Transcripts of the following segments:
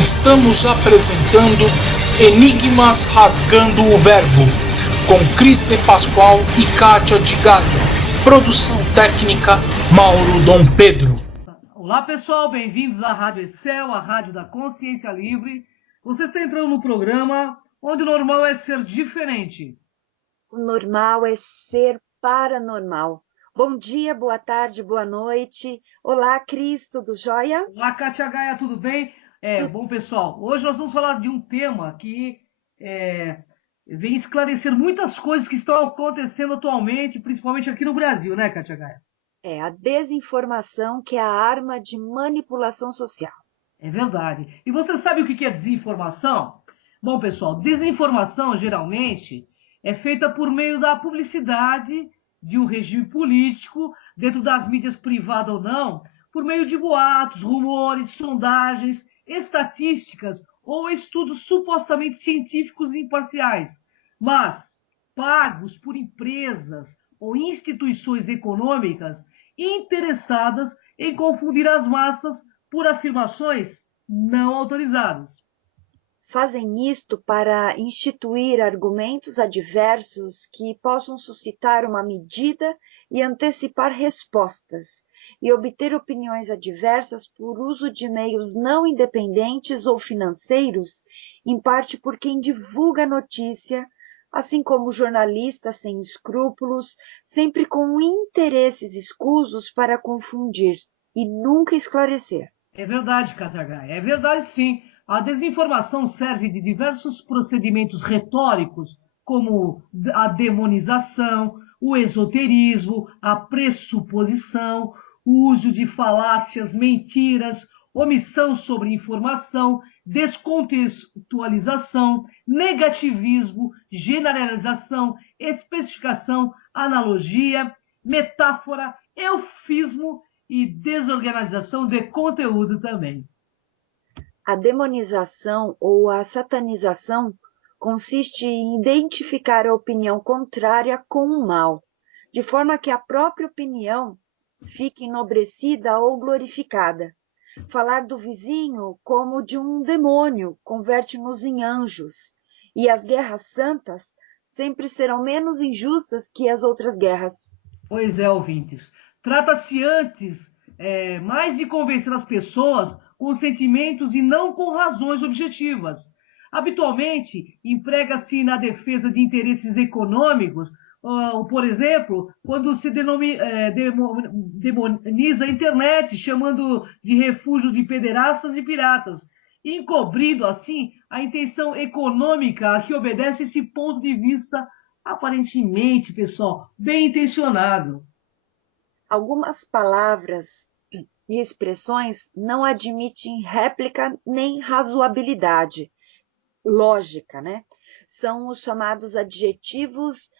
Estamos apresentando Enigmas Rasgando o Verbo, com Cris de Pascoal e Kátia de Galho. Produção técnica, Mauro Dom Pedro. Olá pessoal, bem-vindos à Rádio Excel, a rádio da consciência livre. Você está entrando no programa onde o normal é ser diferente. O normal é ser paranormal. Bom dia, boa tarde, boa noite. Olá, Cris, tudo jóia? Olá, Kátia Gaia, tudo bem? Bom pessoal, hoje nós vamos falar de um tema que vem esclarecer muitas coisas que estão acontecendo atualmente, principalmente aqui no Brasil, né, Kátia Gaia? É a desinformação, que é a arma de manipulação social. É verdade. E você sabe o que é desinformação? Bom, pessoal, desinformação geralmente é feita por meio da publicidade de um regime político, dentro das mídias privadas ou não, por meio de boatos, rumores, sondagens, estatísticas ou estudos supostamente científicos e imparciais, mas pagos por empresas ou instituições econômicas interessadas em confundir as massas por afirmações não autorizadas. Fazem isto para instituir argumentos adversos que possam suscitar uma medida e antecipar respostas, e obter opiniões adversas por uso de meios não independentes ou financeiros, em parte por quem divulga a notícia, assim como jornalistas sem escrúpulos, sempre com interesses escusos para confundir e nunca esclarecer. É verdade, Casagai, é verdade sim. A desinformação serve de diversos procedimentos retóricos, como a demonização, o esoterismo, a pressuposição, o uso de falácias, mentiras, omissão sobre informação, descontextualização, negativismo, generalização, especificação, analogia, metáfora, eufismo e desorganização de conteúdo também. A demonização ou a satanização consiste em identificar a opinião contrária com o mal, de forma que a própria opinião fique enobrecida ou glorificada. Falar do vizinho como de um demônio converte-nos em anjos, e as guerras santas sempre serão menos injustas que as outras guerras. Pois é, ouvintes. Trata-se antes mais de convencer as pessoas com sentimentos e não com razões objetivas. Habitualmente, emprega-se na defesa de interesses econômicos, por exemplo, quando se demoniza a internet, chamando de refúgio de pederastas e piratas, encobrindo assim a intenção econômica a que obedece esse ponto de vista aparentemente, pessoal, bem intencionado. Algumas palavras e expressões não admitem réplica nem razoabilidade lógica, né? São os chamados adjetivos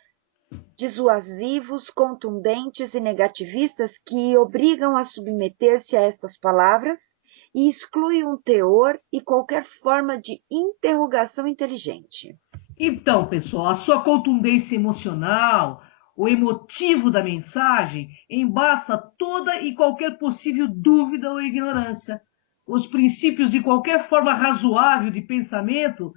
dissuasivos, contundentes e negativistas que obrigam a submeter-se a estas palavras e excluem um teor e qualquer forma de interrogação inteligente. Então, pessoal, a sua contundência emocional, o emotivo da mensagem, embaça toda e qualquer possível dúvida ou ignorância. Os princípios de qualquer forma razoável de pensamento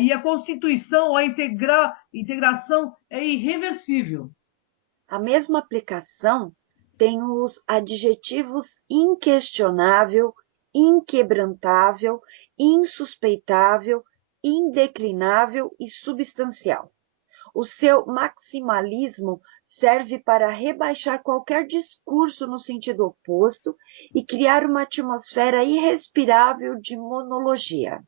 e a constituição ou a integração é irreversível. A mesma aplicação tem os adjetivos inquestionável, inquebrantável, insuspeitável, indeclinável e substancial. O seu maximalismo serve para rebaixar qualquer discurso no sentido oposto e criar uma atmosfera irrespirável de monologia.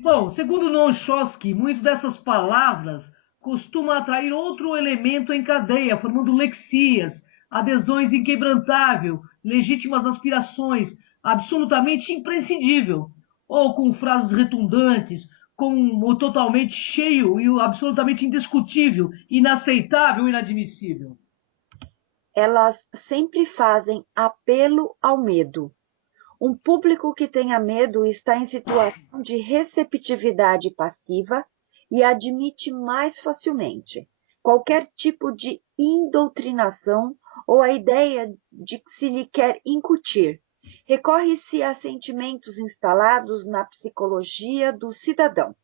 Bom, segundo Noam Chomsky, muitas dessas palavras costumam atrair outro elemento em cadeia, formando lexias, adesões inquebrantável, legítimas aspirações, absolutamente imprescindível, ou com frases redundantes, com o totalmente cheio e o absolutamente indiscutível, inaceitável, inadmissível. Elas sempre fazem apelo ao medo. Um público que tenha medo está em situação de receptividade passiva e admite mais facilmente qualquer tipo de indoutrinação ou a ideia de que se lhe quer incutir, Recorre-se a sentimentos instalados na psicologia do cidadão,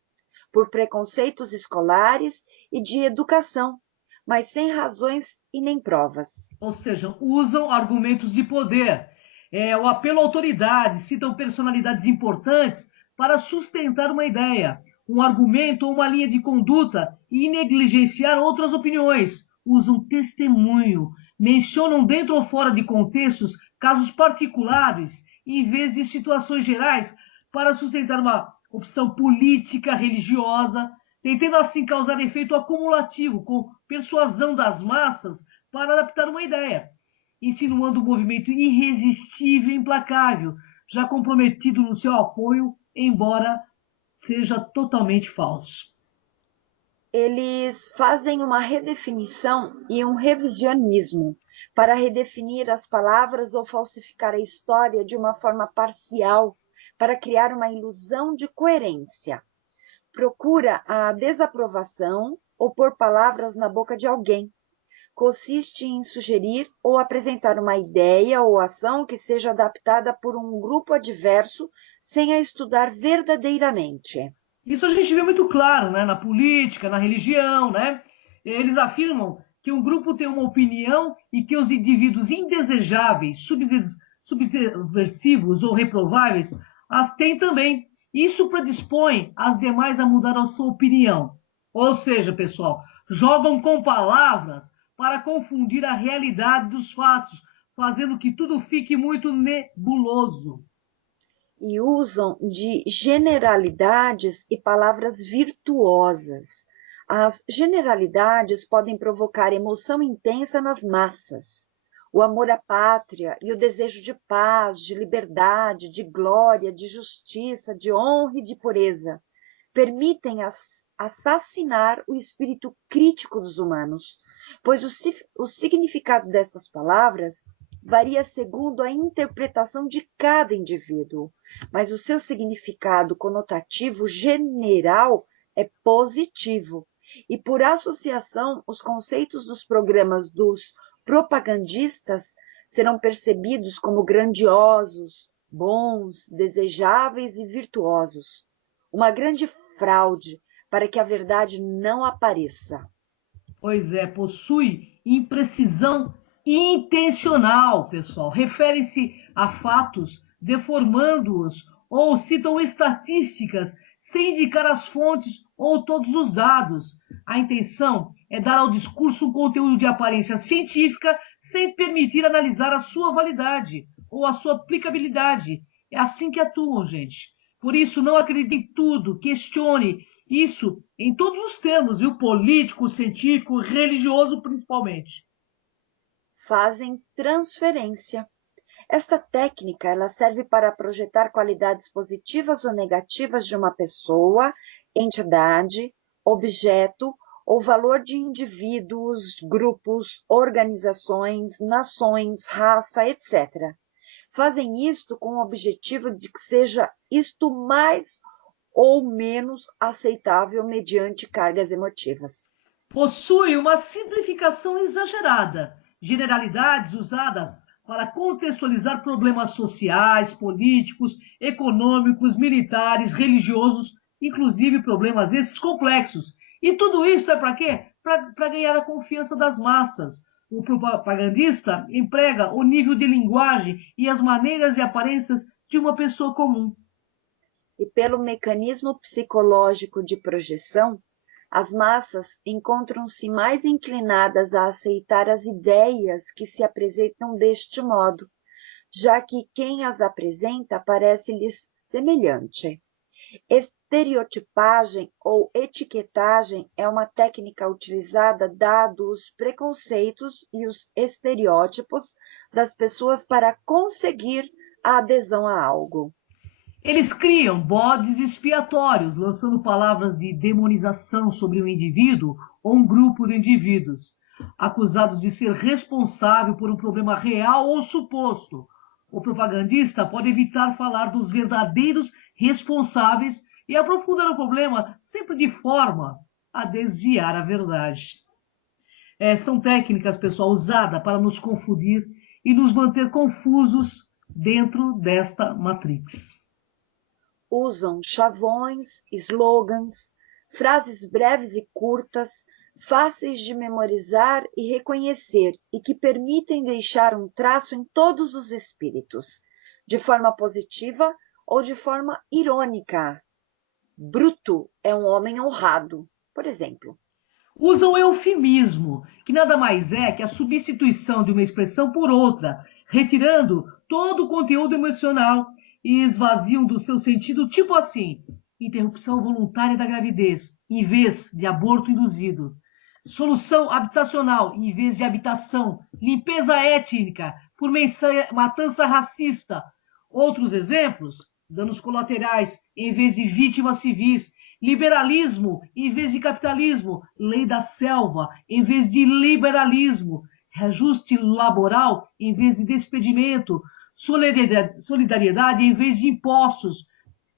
por preconceitos escolares e de educação, mas sem razões e nem provas. Ou seja, usam argumentos de poder, o apelo à autoridade, citam personalidades importantes para sustentar uma ideia, um argumento ou uma linha de conduta e negligenciar outras opiniões. Usam testemunho, mencionam dentro ou fora de contextos casos particulares, em vez de situações gerais, para sustentar uma opção política, religiosa, tentando assim causar efeito acumulativo com persuasão das massas para adaptar uma ideia, insinuando um movimento irresistível e implacável, já comprometido no seu apoio, embora seja totalmente falso. Eles fazem uma redefinição e um revisionismo para redefinir as palavras ou falsificar a história de uma forma parcial para criar uma ilusão de coerência. Procura a desaprovação ou pôr palavras na boca de alguém. Consiste em sugerir ou apresentar uma ideia ou ação que seja adaptada por um grupo adverso sem a estudar verdadeiramente. Isso a gente vê muito claro, né? Na política, na religião, né? Eles afirmam que um grupo tem uma opinião e que os indivíduos indesejáveis, subversivos ou reprováveis as têm também. Isso predispõe as demais a mudar a sua opinião. Ou seja, pessoal, jogam com palavras para confundir a realidade dos fatos, fazendo que tudo fique muito nebuloso. E usam de generalidades e palavras virtuosas. As generalidades podem provocar emoção intensa nas massas. O amor à pátria e o desejo de paz, de liberdade, de glória, de justiça, de honra e de pureza permitem assassinar o espírito crítico dos humanos, pois o significado destas palavras varia segundo a interpretação de cada indivíduo, mas o seu significado conotativo general é positivo. E por associação, os conceitos dos programas dos propagandistas serão percebidos como grandiosos, bons, desejáveis e virtuosos. Uma grande fraude para que a verdade não apareça. Pois é, possui imprecisão intencional, pessoal. Refere-se a fatos, deformando-os, ou citam estatísticas sem indicar as fontes ou todos os dados. A intenção é dar ao discurso um conteúdo de aparência científica sem permitir analisar a sua validade ou a sua aplicabilidade. É assim que atuam, gente. Por isso, não acredite em tudo, questione isso em todos os termos, viu? Político, científico, religioso principalmente. Fazem transferência. Esta técnica ela serve para projetar qualidades positivas ou negativas de uma pessoa, entidade, objeto ou valor de indivíduos, grupos, organizações, nações, raça, etc. Fazem isto com o objetivo de que seja isto mais ou menos aceitável mediante cargas emotivas. Possui uma simplificação exagerada, generalidades usadas para contextualizar problemas sociais, políticos, econômicos, militares, religiosos, inclusive problemas esses complexos. E tudo isso é para quê? Para ganhar a confiança das massas. O propagandista emprega o nível de linguagem e as maneiras e aparências de uma pessoa comum. E pelo mecanismo psicológico de projeção, as massas encontram-se mais inclinadas a aceitar as ideias que se apresentam deste modo, já que quem as apresenta parece-lhes semelhante. Estereotipagem ou etiquetagem é uma técnica utilizada dados os preconceitos e os estereótipos das pessoas para conseguir a adesão a algo. Eles criam bodes expiatórios, lançando palavras de demonização sobre um indivíduo ou um grupo de indivíduos, acusados de ser responsável por um problema real ou suposto. O propagandista pode evitar falar dos verdadeiros responsáveis e aprofundar o problema sempre de forma a desviar a verdade. São técnicas, pessoal, usadas para nos confundir e nos manter confusos dentro desta matrix. Usam chavões, slogans, frases breves e curtas, fáceis de memorizar e reconhecer e que permitem deixar um traço em todos os espíritos, de forma positiva ou de forma irônica. Bruto é um homem honrado, por exemplo. Usam eufemismo, que nada mais é que a substituição de uma expressão por outra, retirando todo o conteúdo emocional e esvaziam do seu sentido, tipo assim: interrupção voluntária da gravidez, em vez de aborto induzido. Solução habitacional, em vez de habitação. Limpeza étnica, por matança racista. Outros exemplos: danos colaterais, em vez de vítimas civis. Liberalismo, em vez de capitalismo. Lei da selva, em vez de liberalismo. Reajuste laboral, em vez de despedimento. Solidariedade, em vez de impostos.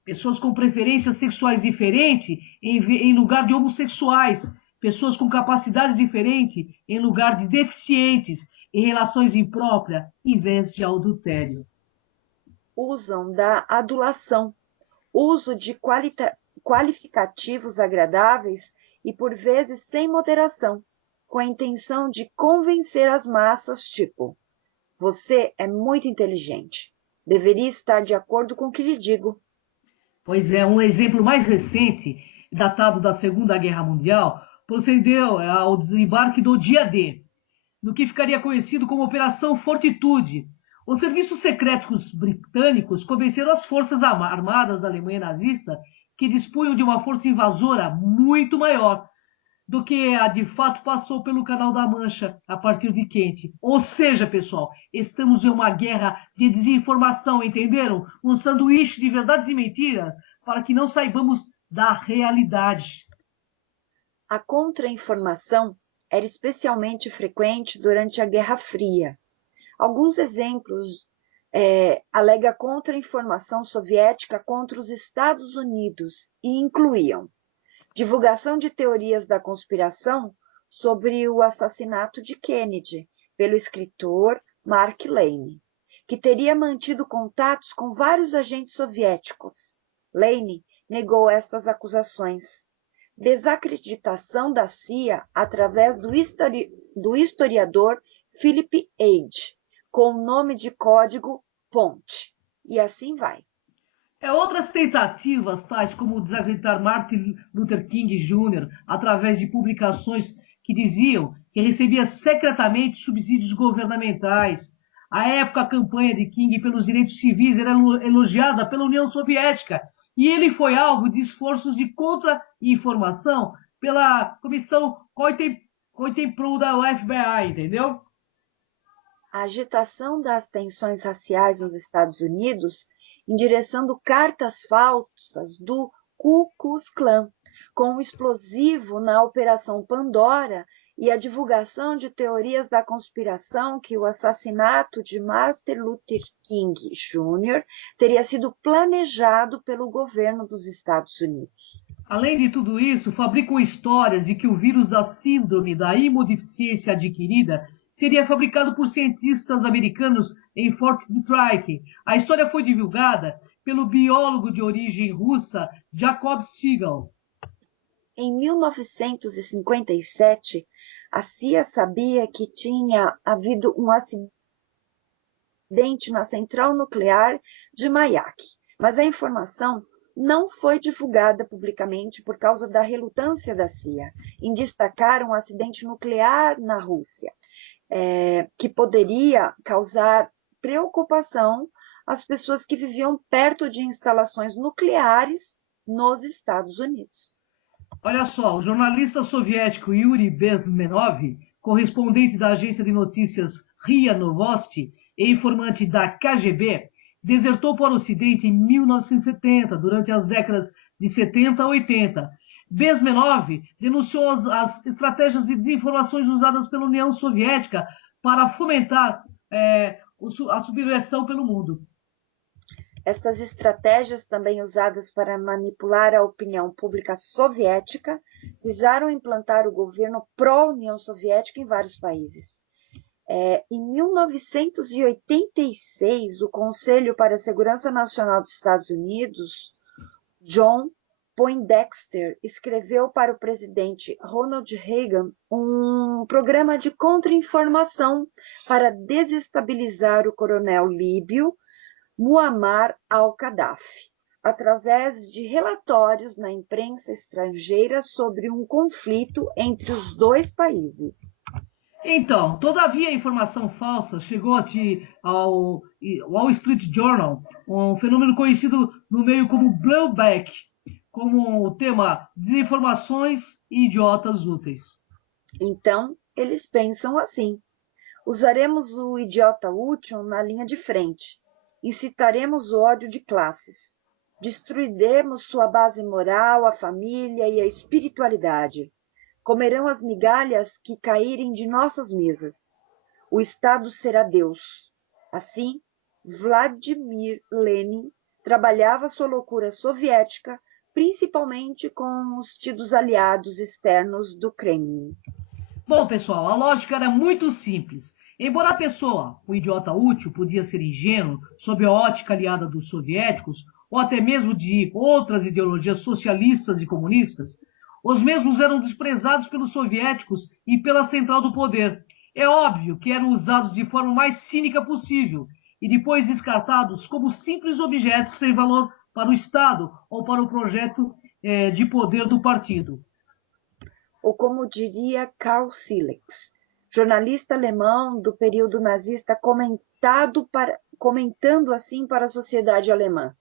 Pessoas com preferências sexuais diferentes, em lugar de homossexuais. Pessoas com capacidades diferentes, em lugar de deficientes. Em relações impróprias, em vez de adultério. Usam da adulação, uso de qualificativos agradáveis e por vezes sem moderação, com a intenção de convencer as massas, tipo: você é muito inteligente, deveria estar de acordo com o que lhe digo. Pois é, um exemplo mais recente, datado da Segunda Guerra Mundial, procedeu ao desembarque do dia D, no que ficaria conhecido como Operação Fortitude. Os serviços secretos britânicos convenceram as forças armadas da Alemanha nazista que dispunham de uma força invasora muito maior do que a de fato passou pelo Canal da Mancha a partir de Kent. Ou seja, pessoal, estamos em uma guerra de desinformação, entenderam? Um sanduíche de verdades e mentiras para que não saibamos da realidade. A contra-informação era especialmente frequente durante a Guerra Fria. Alguns exemplos alega contra-informação soviética contra os Estados Unidos e incluíam divulgação de teorias da conspiração sobre o assassinato de Kennedy pelo escritor Mark Lane, que teria mantido contatos com vários agentes soviéticos. Lane negou estas acusações. Desacreditação da CIA através do historiador Philip Age, com o nome de código Ponte. E assim vai. Outras tentativas, tais como desacreditar Martin Luther King Jr., através de publicações que diziam que recebia secretamente subsídios governamentais. À época, a campanha de King pelos direitos civis era elogiada pela União Soviética, e ele foi alvo de esforços de contra-informação pela comissão Coitenpro da FBI, entendeu? A agitação das tensões raciais nos Estados Unidos endereçando cartas falsas do Ku Klux Klan, com um explosivo na Operação Pandora e a divulgação de teorias da conspiração que o assassinato de Martin Luther King Jr. teria sido planejado pelo governo dos Estados Unidos. Além de tudo isso, fabricam histórias de que o vírus da síndrome da imunodeficiência adquirida seria fabricado por cientistas americanos em Fort Detrick. A história foi divulgada pelo biólogo de origem russa Jacob Segal. Em 1957, a CIA sabia que tinha havido um acidente na central nuclear de Mayak, mas a informação não foi divulgada publicamente por causa da relutância da CIA em destacar um acidente nuclear na Rússia, que poderia causar preocupação às pessoas que viviam perto de instalações nucleares nos Estados Unidos. Olha só, o jornalista soviético Yuri Bezmenov, correspondente da agência de notícias RIA Novosti e informante da KGB, desertou para o Ocidente em 1970, durante as décadas de 70 a 80. Bezmenov denunciou as estratégias de desinformações usadas pela União Soviética para fomentar a subversão pelo mundo. Estas estratégias, também usadas para manipular a opinião pública soviética, visaram implantar o governo pró-União Soviética em vários países. Em 1986, o Conselho para a Segurança Nacional dos Estados Unidos, John Poindexter, escreveu para o presidente Ronald Reagan um programa de contra-informação para desestabilizar o coronel líbio Muammar al-Gaddafi, através de relatórios na imprensa estrangeira sobre um conflito entre os dois países. Então, todavia a informação falsa chegou ao Wall Street Journal, um fenômeno conhecido no meio como blowback, como o tema desinformações e idiotas úteis. Então, eles pensam assim: usaremos o idiota útil na linha de frente, incitaremos o ódio de classes, destruiremos sua base moral, a família e a espiritualidade. Comerão as migalhas que caírem de nossas mesas. O Estado será Deus. Assim, Vladimir Lenin trabalhava sua loucura soviética, principalmente com os tidos aliados externos do Kremlin. Bom, pessoal, a lógica era muito simples. Embora a pessoa, o idiota útil, podia ser ingênuo sob a ótica aliada dos soviéticos, ou até mesmo de outras ideologias socialistas e comunistas, os mesmos eram desprezados pelos soviéticos e pela central do poder. É óbvio que eram usados de forma mais cínica possível e depois descartados como simples objetos sem valor para o Estado ou para o projeto de poder do partido. Ou como diria Karl Silex, jornalista alemão do período nazista, comentando assim para a sociedade alemã,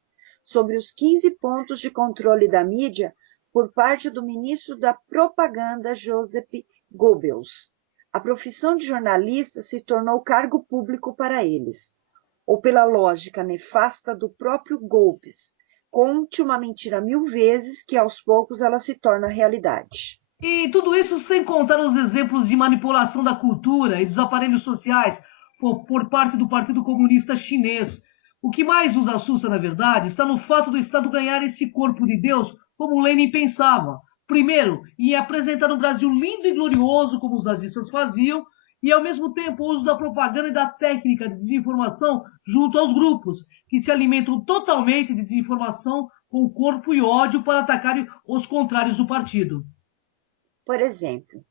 sobre os 15 pontos de controle da mídia por parte do ministro da propaganda Joseph Goebbels. A profissão de jornalista se tornou cargo público para eles. Ou pela lógica nefasta do próprio Goebbels, conte uma mentira 1000 vezes que aos poucos ela se torna realidade. E tudo isso sem contar os exemplos de manipulação da cultura e dos aparelhos sociais por parte do Partido Comunista Chinês. O que mais nos assusta, na verdade, está no fato do Estado ganhar esse corpo de Deus como Lenin pensava. Primeiro, em apresentar um Brasil lindo e glorioso, como os nazistas faziam, e ao mesmo tempo o uso da propaganda e da técnica de desinformação junto aos grupos, que se alimentam totalmente de desinformação com corpo e ódio para atacar os contrários do partido. Por exemplo,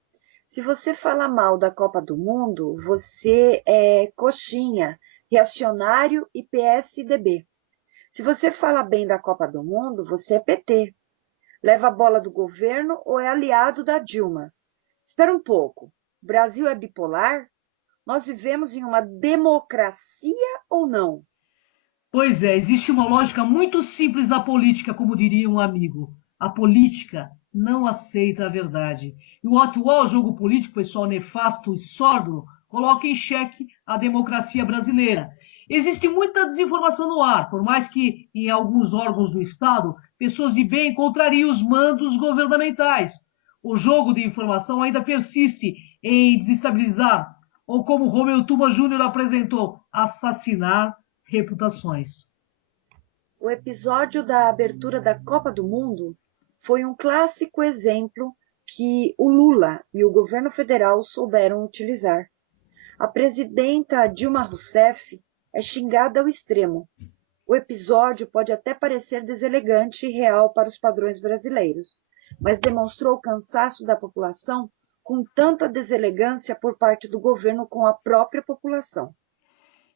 se você fala mal da Copa do Mundo, você é coxinha, reacionário e PSDB. Se você fala bem da Copa do Mundo, você é PT. Leva a bola do governo ou é aliado da Dilma. Espera um pouco, o Brasil é bipolar? Nós vivemos em uma democracia ou não? Pois é, existe uma lógica muito simples na política, como diria um amigo. A política não aceita a verdade. E o atual jogo político, pessoal, nefasto e sordo, coloca em xeque a democracia brasileira. Existe muita desinformação no ar, por mais que em alguns órgãos do Estado, pessoas de bem contrariem os mandos governamentais. O jogo de informação ainda persiste em desestabilizar, ou como Romeu Tuma Júnior apresentou, assassinar reputações. O episódio da abertura da Copa do Mundo foi um clássico exemplo que o Lula e o governo federal souberam utilizar. A presidenta Dilma Rousseff é xingada ao extremo. O episódio pode até parecer deselegante e real para os padrões brasileiros, mas demonstrou o cansaço da população com tanta deselegância por parte do governo com a própria população.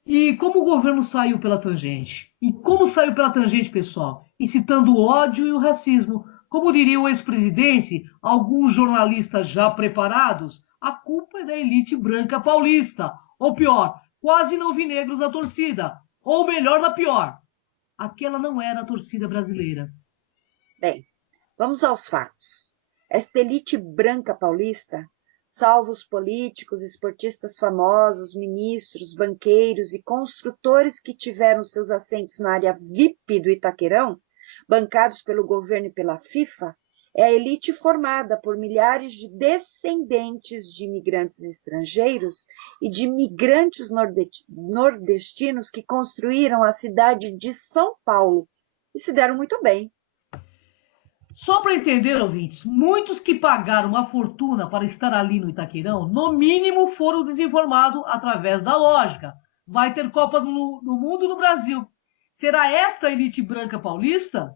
E como o governo saiu pela tangente? E como saiu pela tangente, pessoal? Incitando o ódio e o racismo. Como diria o ex-presidente, alguns jornalistas já preparados, a culpa é da elite branca paulista. Ou pior, quase não vi negros na torcida. Ou melhor, na pior, aquela não era a torcida brasileira. Bem, vamos aos fatos. Esta elite branca paulista, salvo os políticos, esportistas famosos, ministros, banqueiros e construtores que tiveram seus assentos na área VIP do Itaquerão, bancados pelo governo e pela FIFA, é a elite formada por milhares de descendentes de imigrantes estrangeiros e de imigrantes nordestinos que construíram a cidade de São Paulo e se deram muito bem. Só para entender, ouvintes, muitos que pagaram uma fortuna para estar ali no Itaquerão, no mínimo foram desinformados através da lógica. Vai ter Copa do Mundo no Brasil. Será esta a elite branca paulista?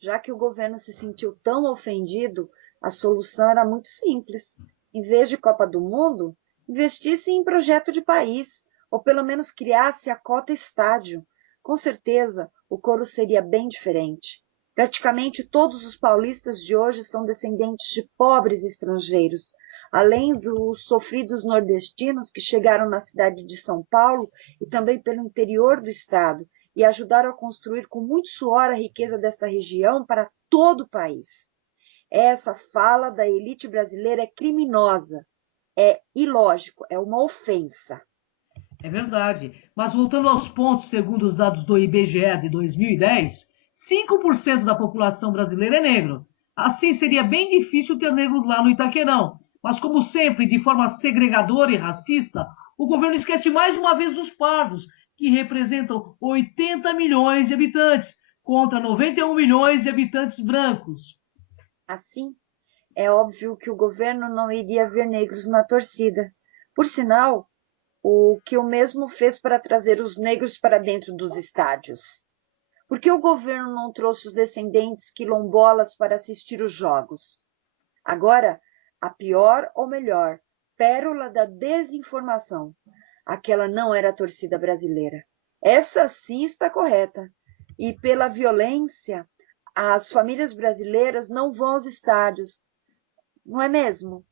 Já que o governo se sentiu tão ofendido, a solução era muito simples. Em vez de Copa do Mundo, investisse em projeto de país, ou pelo menos criasse a cota estádio. Com certeza, o coro seria bem diferente. Praticamente todos os paulistas de hoje são descendentes de pobres estrangeiros, além dos sofridos nordestinos que chegaram na cidade de São Paulo e também pelo interior do estado, e ajudaram a construir com muito suor a riqueza desta região para todo o país. Essa fala da elite brasileira é criminosa, é ilógico, é uma ofensa. É verdade. Mas voltando aos pontos, segundo os dados do IBGE de 2010, 5% da população brasileira é negro. Assim seria bem difícil ter negros lá no Itaquerão. Mas como sempre, de forma segregadora e racista, o governo esquece mais uma vez dos pardos, que representam 80 milhões de habitantes, contra 91 milhões de habitantes brancos. Assim, é óbvio que o governo não iria ver negros na torcida. Por sinal, o que o mesmo fez para trazer os negros para dentro dos estádios. Por que o governo não trouxe os descendentes quilombolas para assistir os jogos? Agora, a pior ou melhor, pérola da desinformação. Aquela não era a torcida brasileira. Essa sim está correta. E pela violência, as famílias brasileiras não vão aos estádios. Não é mesmo?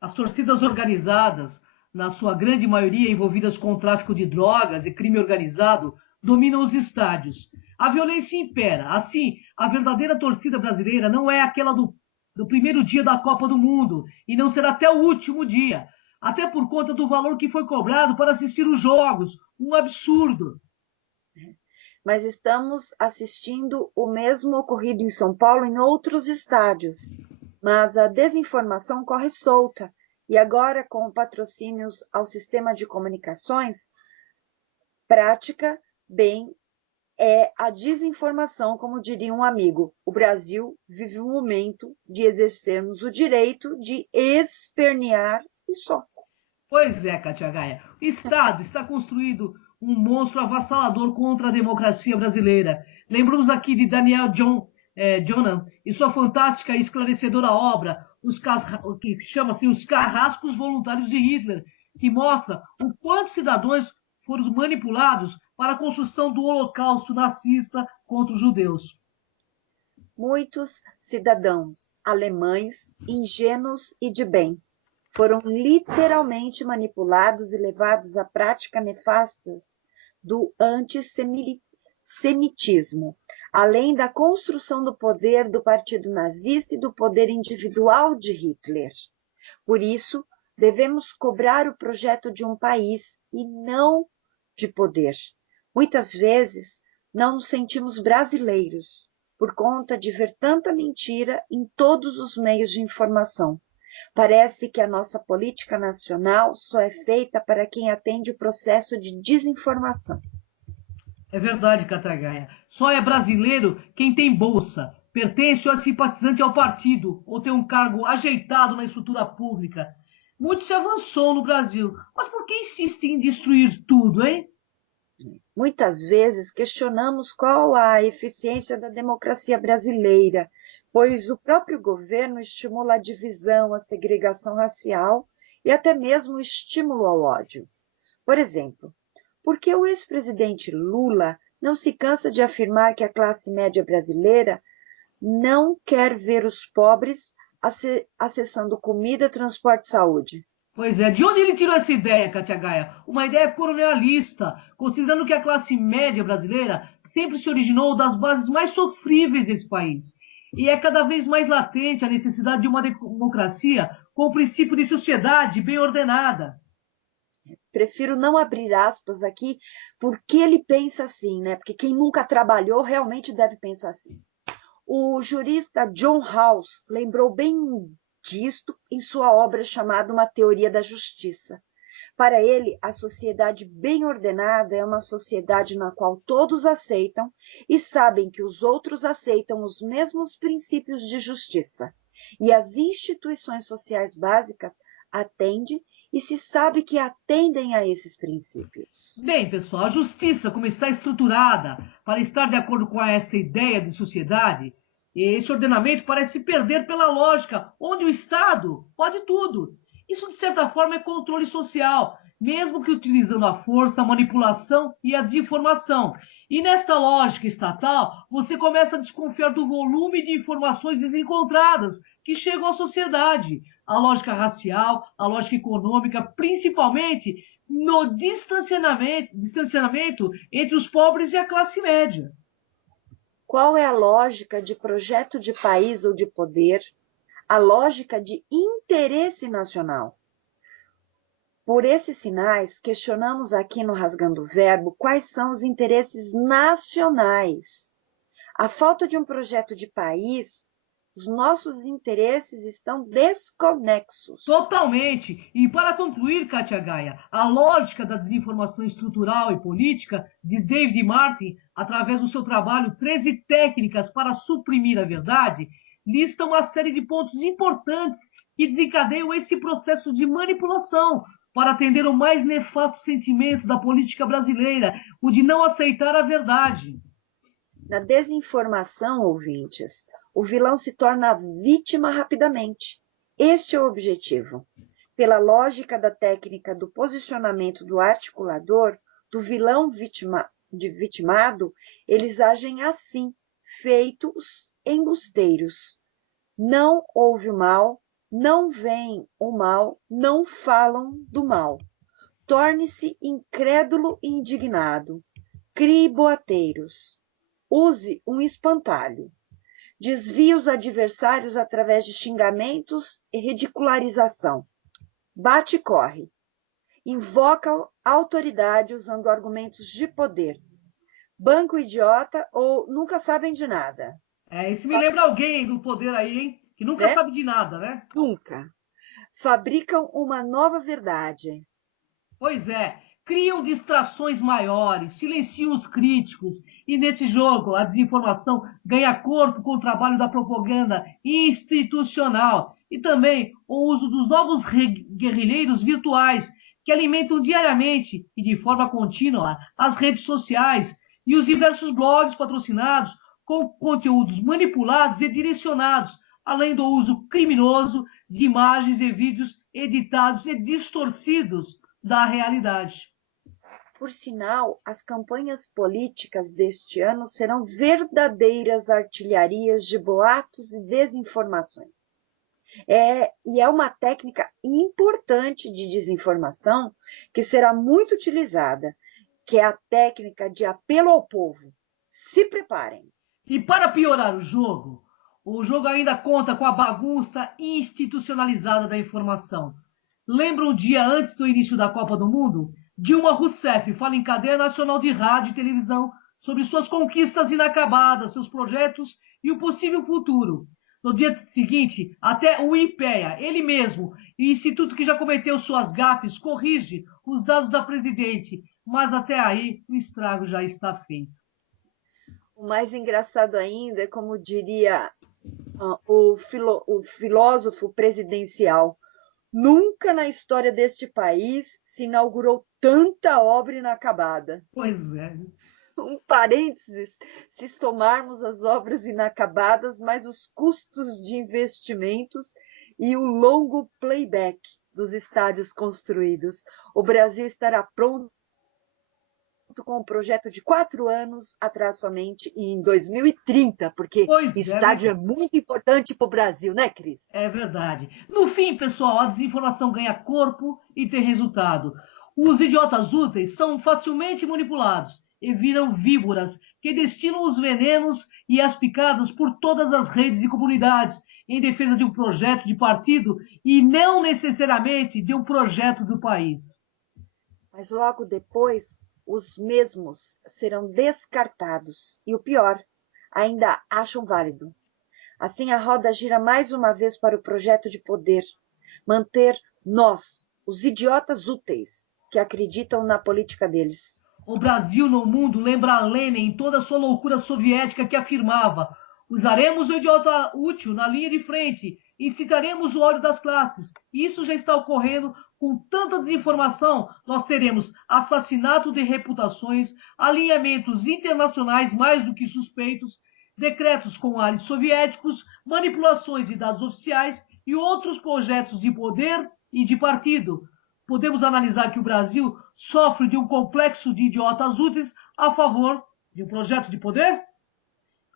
As torcidas organizadas, na sua grande maioria envolvidas com o tráfico de drogas e crime organizado, dominam os estádios. A violência impera. Assim, a verdadeira torcida brasileira não é aquela do primeiro dia da Copa do Mundo e não será até o último dia. Até por conta do valor que foi cobrado para assistir os jogos. Um absurdo. Mas estamos assistindo o mesmo ocorrido em São Paulo em outros estádios. Mas a desinformação corre solta e agora com patrocínios ao sistema de comunicações, prática bem é a desinformação, como diria um amigo. O Brasil vive um momento de exercermos o direito de espernear e só. Pois é, Katia Gaia. O Estado está construído um monstro avassalador contra a democracia brasileira. Lembramos aqui de Daniel Jonan e sua fantástica e esclarecedora obra, o que chama-se Os Carrascos Voluntários de Hitler, que mostra o quanto cidadãos foram manipulados para a construção do holocausto nazista contra os judeus. Muitos cidadãos alemães, ingênuos e de bem, foram literalmente manipulados e levados a práticas nefastas do antissemitismo, além da construção do poder do Partido Nazista e do poder individual de Hitler. Por isso, devemos cobrar o projeto de um país e não de poder. Muitas vezes, não nos sentimos brasileiros, por conta de ver tanta mentira em todos os meios de informação. Parece que a nossa política nacional só é feita para quem atende o processo de desinformação. É verdade, Catagaia. Só é brasileiro quem tem bolsa, pertence ou é simpatizante ao partido, ou tem um cargo ajeitado na estrutura pública. Muito se avançou no Brasil, mas por que insiste em destruir tudo, hein? Muitas vezes questionamos qual a eficiência da democracia brasileira, pois o próprio governo estimula a divisão, a segregação racial e até mesmo o estímulo ao ódio. Por exemplo, por que o ex-presidente Lula não se cansa de afirmar que a classe média brasileira não quer ver os pobres acessando comida, transporte e saúde? Pois é, de onde ele tirou essa ideia, Katia Gaia? Uma ideia colonialista, considerando que a classe média brasileira sempre se originou das bases mais sofríveis desse país. E é cada vez mais latente a necessidade de uma democracia com o princípio de sociedade bem ordenada. Prefiro não abrir aspas aqui, porque ele pensa assim, né? Porque quem nunca trabalhou realmente deve pensar assim. O jurista John Rawls lembrou bem disto em sua obra chamada Uma Teoria da Justiça. Para ele, a sociedade bem ordenada é uma sociedade na qual todos aceitam e sabem que os outros aceitam os mesmos princípios de justiça. E as instituições sociais básicas atendem e se sabe que atendem a esses princípios. Bem, pessoal, a justiça, como está estruturada para estar de acordo com essa ideia de sociedade, esse ordenamento parece se perder pela lógica, onde o Estado pode tudo. Isso, de certa forma, é controle social, mesmo que utilizando a força, a manipulação e a desinformação. E nesta lógica estatal, você começa a desconfiar do volume de informações desencontradas que chegam à sociedade. A lógica racial, a lógica econômica, principalmente no distanciamento entre os pobres e a classe média. Qual é a lógica de projeto de país ou de poder? A lógica de interesse nacional. Por esses sinais, questionamos aqui no Rasgando o Verbo quais são os interesses nacionais. A falta de um projeto de país, os nossos interesses estão desconexos. Totalmente. E para concluir, Katia Gaia, a lógica da desinformação estrutural e política, diz David Martin, através do seu trabalho 13 técnicas para suprimir a verdade, lista uma série de pontos importantes que desencadeiam esse processo de manipulação para atender o mais nefasto sentimento da política brasileira, o de não aceitar a verdade. Na desinformação, ouvintes, o vilão se torna vítima rapidamente. Este é o objetivo. Pela lógica da técnica do posicionamento do articulador, do vilão vitimado, eles agem assim, feitos embusteiros. Não houve o mal, não veem o mal, não falam do mal. Torne-se incrédulo e indignado. Crie boateiros. Use um espantalho. Desvie os adversários através de xingamentos e ridicularização. Bate e corre. Invoca a autoridade usando argumentos de poder. Banco idiota ou nunca sabem de nada. Isso me lembra alguém do poder aí, hein? Que nunca sabe de nada, né? Nunca. Fabricam uma nova verdade. Pois é, criam distrações maiores, silenciam os críticos, e nesse jogo a desinformação ganha corpo com o trabalho da propaganda institucional e também o uso dos novos guerrilheiros virtuais que alimentam diariamente e de forma contínua as redes sociais e os diversos blogs patrocinados com conteúdos manipulados e direcionados, além do uso criminoso de imagens e vídeos editados e distorcidos da realidade. Por sinal, as campanhas políticas deste ano serão verdadeiras artilharias de boatos e desinformações. E é uma técnica importante de desinformação que será muito utilizada, que é a técnica de apelo ao povo. Se preparem. E para piorar o jogo ainda conta com a bagunça institucionalizada da informação. Lembra um dia antes do início da Copa do Mundo? Dilma Rousseff fala em cadeia nacional de rádio e televisão sobre suas conquistas inacabadas, seus projetos e o possível futuro. No dia seguinte, até o IPEA, ele mesmo, e o instituto que já cometeu suas gafes, corrige os dados da presidente, mas até aí o estrago já está feito. O mais engraçado ainda é como diria o filósofo presidencial: nunca na história deste país se inaugurou tanta obra inacabada. Pois é. Um parênteses, se somarmos as obras inacabadas, mais os custos de investimentos e o longo playback dos estádios construídos, o Brasil estará pronto com um projeto de 4 anos atrás somente em 2030, porque estádio é muito importante para o Brasil, né, Cris? É verdade. No fim, pessoal, a desinformação ganha corpo e tem resultado. Os idiotas úteis são facilmente manipulados e viram víboras que destinam os venenos e as picadas por todas as redes e comunidades em defesa de um projeto de partido e não necessariamente de um projeto do país. Mas logo depois, os mesmos serão descartados e o pior, ainda acham válido. Assim a roda gira mais uma vez para o projeto de poder, manter nós, os idiotas úteis que acreditam na política deles. O Brasil no mundo lembra Lenin em toda a sua loucura soviética que afirmava: usaremos o idiota útil na linha de frente, incitaremos o ódio das classes. Isso já está ocorrendo com tanta desinformação. Nós teremos assassinato de reputações, alinhamentos internacionais mais do que suspeitos, decretos com ares soviéticos, manipulações de dados oficiais e outros projetos de poder e de partido. Podemos analisar que o Brasil sofre de um complexo de idiotas úteis a favor de um projeto de poder?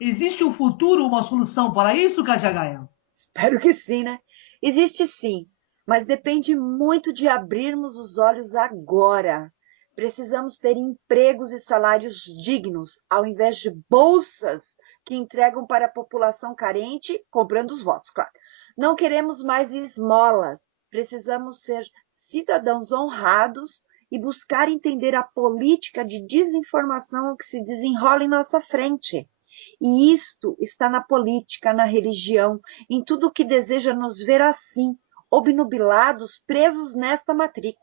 Existe um futuro, uma solução para isso, Kátia Gaia? Espero que sim, né? Existe sim, mas depende muito de abrirmos os olhos agora. Precisamos ter empregos e salários dignos, ao invés de bolsas que entregam para a população carente, comprando os votos, claro. Não queremos mais esmolas. Precisamos ser cidadãos honrados e buscar entender a política de desinformação que se desenrola em nossa frente. E isto está na política, na religião, em tudo que deseja nos ver assim, obnubilados, presos nesta matrix.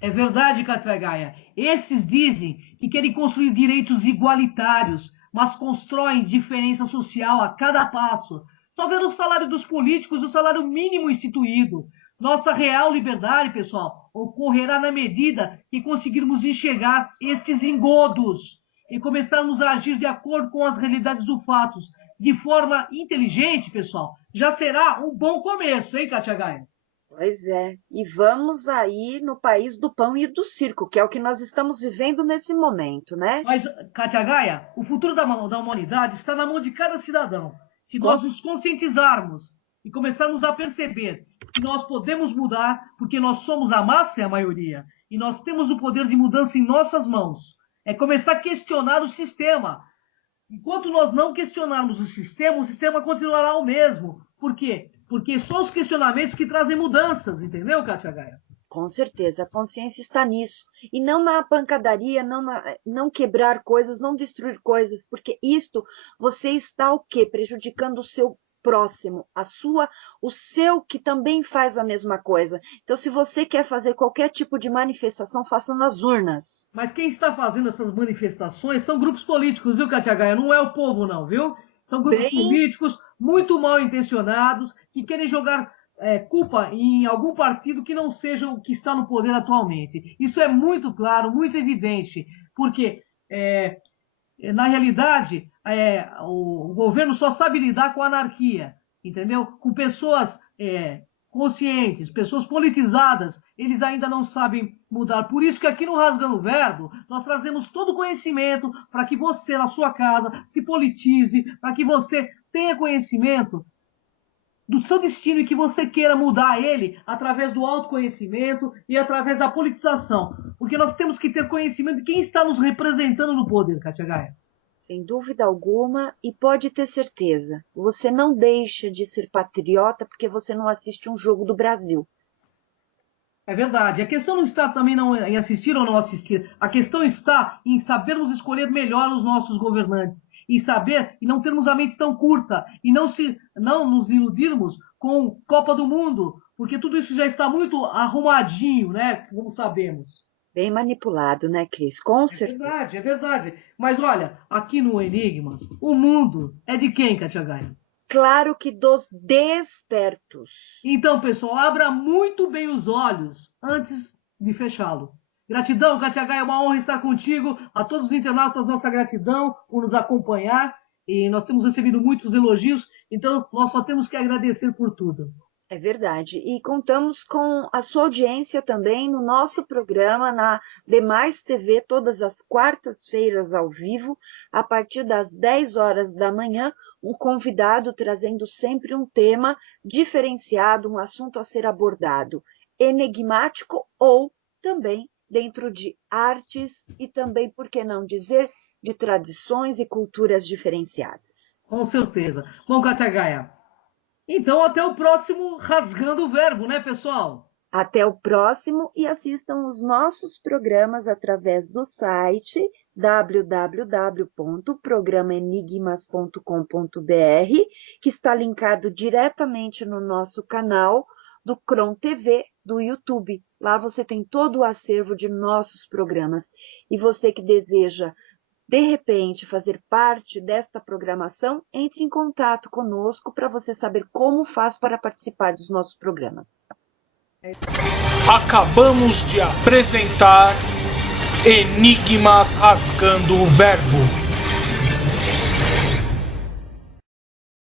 É verdade, Kátia Gaia. Esses dizem que querem construir direitos igualitários, mas constroem diferença social a cada passo. Só ver o salário dos políticos e o salário mínimo instituído. Nossa real liberdade, pessoal, ocorrerá na medida que conseguirmos enxergar estes engodos e começarmos a agir de acordo com as realidades dos fatos, de forma inteligente, pessoal. Já será um bom começo, hein, Kátia Gaia? Pois é, e vamos aí no país do pão e do circo, que é o que nós estamos vivendo nesse momento, né? Mas, Kátia Gaia, o futuro da humanidade está na mão de cada cidadão. Se nós nos conscientizarmos e começarmos a perceber que nós podemos mudar, porque nós somos a massa e a maioria, e nós temos o poder de mudança em nossas mãos. É começar a questionar o sistema. Enquanto nós não questionarmos o sistema continuará o mesmo. Por quê? Porque são os questionamentos que trazem mudanças, entendeu, Kátia Gaia? Com certeza, a consciência está nisso. E não na pancadaria, não quebrar coisas, não destruir coisas, porque isto você está o quê? Prejudicando o seu próximo, o seu que também faz a mesma coisa. Então, se você quer fazer qualquer tipo de manifestação, faça nas urnas. Mas quem está fazendo essas manifestações são grupos políticos, viu, Kátia Gaia? Não é o povo, não, viu? São grupos políticos muito mal intencionados que querem jogar culpa em algum partido que não seja o que está no poder atualmente. Isso é muito claro, muito evidente, porque na realidade o governo só sabe lidar com a anarquia, entendeu? Com pessoas conscientes, pessoas politizadas, eles ainda não sabem mudar. Por isso que aqui no Rasgando o Verbo, nós trazemos todo o conhecimento para que você, na sua casa, se politize, para que você tenha conhecimento do seu destino e que você queira mudar ele através do autoconhecimento e através da politização. Porque nós temos que ter conhecimento de quem está nos representando no poder, Kátia Gaia. Sem dúvida alguma, e pode ter certeza, você não deixa de ser patriota porque você não assiste um jogo do Brasil. É verdade. A questão não está também em assistir ou não assistir. A questão está em sabermos escolher melhor os nossos governantes. E saber e não termos a mente tão curta. E não nos iludirmos com Copa do Mundo. Porque tudo isso já está muito arrumadinho, né? Como sabemos. Bem manipulado, né, Cris? Com certeza. É verdade, é verdade. Mas olha, aqui no Enigmas, o mundo é de quem, Kátia Gaia? Claro que dos despertos. Então, pessoal, abra muito bem os olhos antes de fechá-lo. Gratidão, Kátia Gaia, é uma honra estar contigo. A todos os internautas, nossa gratidão por nos acompanhar. E nós temos recebido muitos elogios, então nós só temos que agradecer por tudo. É verdade. E contamos com a sua audiência também no nosso programa, na Demais TV, todas as quartas-feiras ao vivo, a partir das 10 horas da manhã, um convidado trazendo sempre um tema diferenciado, um assunto a ser abordado, enigmático ou também dentro de artes e também, por que não dizer, de tradições e culturas diferenciadas. Com certeza. Bom, Kátia Gaia, então até o próximo Rasgando o Verbo, né, pessoal? Até o próximo e assistam os nossos programas através do site www.programaenigmas.com.br, que está linkado diretamente no nosso canal do Cron TV do YouTube. Lá você tem todo o acervo de nossos programas. E você que deseja, de repente, fazer parte desta programação, entre em contato conosco para você saber como faz para participar dos nossos programas. Acabamos de apresentar Enigmas Rasgando o Verbo.